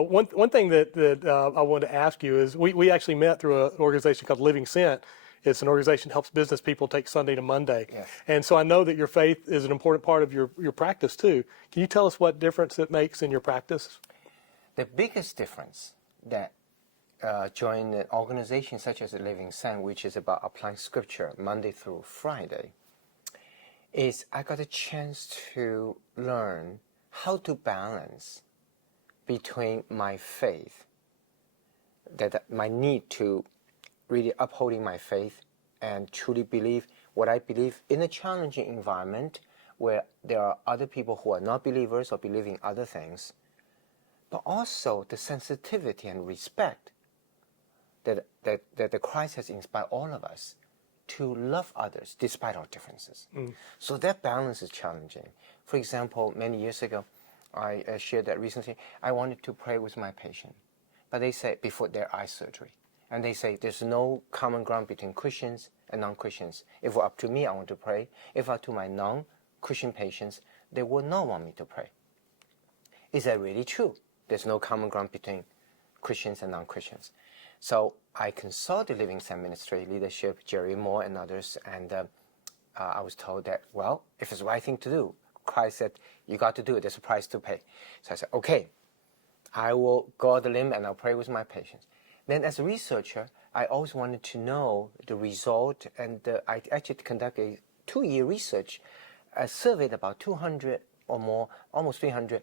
One thing that I wanted to ask you is we actually met through an organization called Living Sent. It's an organization that helps business people take Sunday to Monday. Yes. And so I know that your faith is an important part of your practice too. Can you tell us what difference it makes in your practice? The biggest difference that join an organization such as Living Sent, which is about applying scripture Monday through Friday, is I got a chance to learn how to balance between my faith, that my need to really upholding my faith and truly believe what I believe in a challenging environment where there are other people who are not believers or believing other things, but also the sensitivity and respect that the Christ has inspired all of us to love others despite our differences. So that balance is challenging. For example, many years ago, I shared that recently, I wanted to pray with my patient, but they said before their eye surgery, and they say there's no common ground between Christians and non-Christians. If it were up to me, I want to pray. If up to my non-Christian patients, they would not want me to pray. Is that really true? There's no common ground between Christians and non-Christians. So I consulted Living Sent Ministry leadership, Jerry Moore and others, and I was told that, well, if it's the right thing to do, Christ said, you got to do it, there's a price to pay. So I said, okay, I will go out the limb and I'll pray with my patients. Then as a researcher, I always wanted to know the result, and I actually conducted a 2-year research. I surveyed about 200 or more, almost 300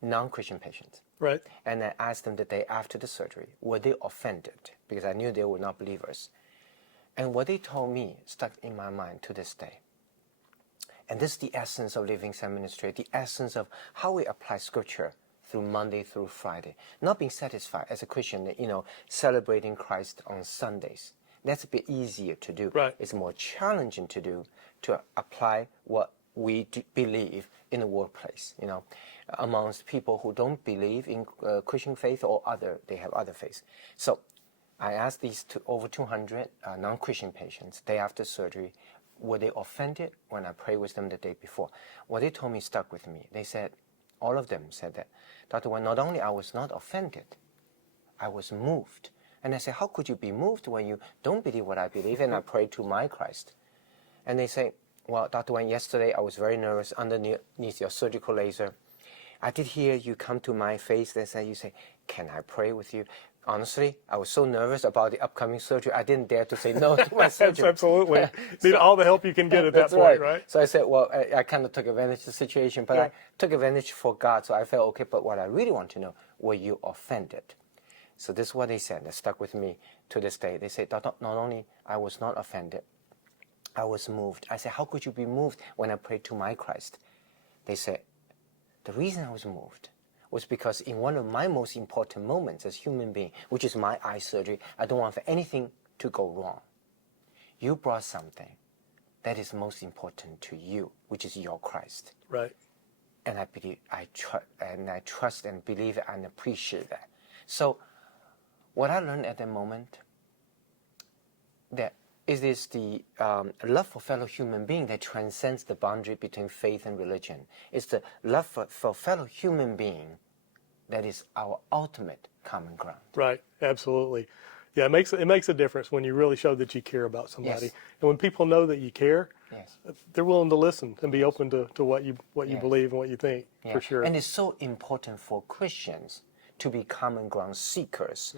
non-Christian patients. Right. And I asked them the day after the surgery, were they offended? Because I knew they were not believers. And what they told me stuck in my mind to this day. And this is the essence of Living Sent Ministry, the essence of how we apply scripture through Monday through Friday. Not being satisfied as a Christian, celebrating Christ on Sundays. That's a bit easier to do. Right. It's more challenging to do, to apply what we believe in the workplace, amongst people who don't believe in Christian faith or they have other faiths. So I asked these over 200 non-Christian patients, day after surgery, were they offended when I prayed with them the day before? What they told me stuck with me. They said, all of them said that, Dr. Wang, not only I was not offended, I was moved. And I said, how could you be moved when you don't believe what I believe and I pray to my Christ? And they say, well, Dr. Wang, yesterday I was very nervous underneath your surgical laser. I did hear you come to my face and you say, can I pray with you? Honestly, I was so nervous about the upcoming surgery, I didn't dare to say no to my surgeon. Absolutely. Need all the help you can get at that point, right? So I said, well, I kind of took advantage of the situation, but I took advantage for God, so I felt, okay, but what I really want to know, were you offended? So this is what they said, that stuck with me to this day. They said, not only I was not offended, I was moved. I said, how could you be moved when I prayed to my Christ? They said, the reason I was moved was because in one of my most important moments as a human being, which is my eye surgery, I don't want for anything to go wrong. You brought something that is most important to you, which is your Christ. Right. And I believe, I trust and believe and appreciate that. So what I learned at that moment, that it is the love for fellow human being that transcends the boundary between faith and religion. It's the love for fellow human being that is our ultimate common ground. Right, absolutely. Yeah, it makes a difference when you really show that you care about somebody. Yes. And when people know that you care, yes, they're willing to listen and be open to what you believe and what you think, for sure. And it's so important for Christians to be common ground seekers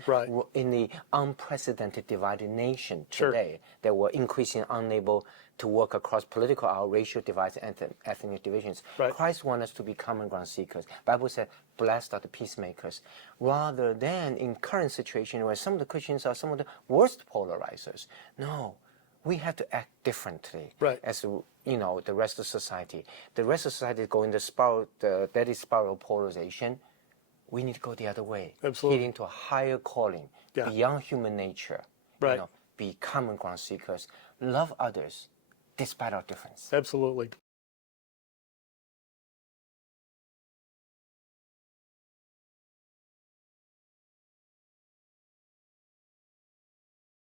in the unprecedented divided nation today that we're increasingly unable to work across political or racial divides and ethnic divisions. Right. Christ wants us to be common ground seekers. Bible said, blessed are the peacemakers, rather than in current situation where some of the Christians are some of the worst polarizers. No, we have to act differently as the rest of society. The rest of society is going the deadly spiral polarization. We need to go the other way. Absolutely. Heading to a higher calling, beyond human nature. Right. Be common ground seekers. Love others despite our difference. Absolutely.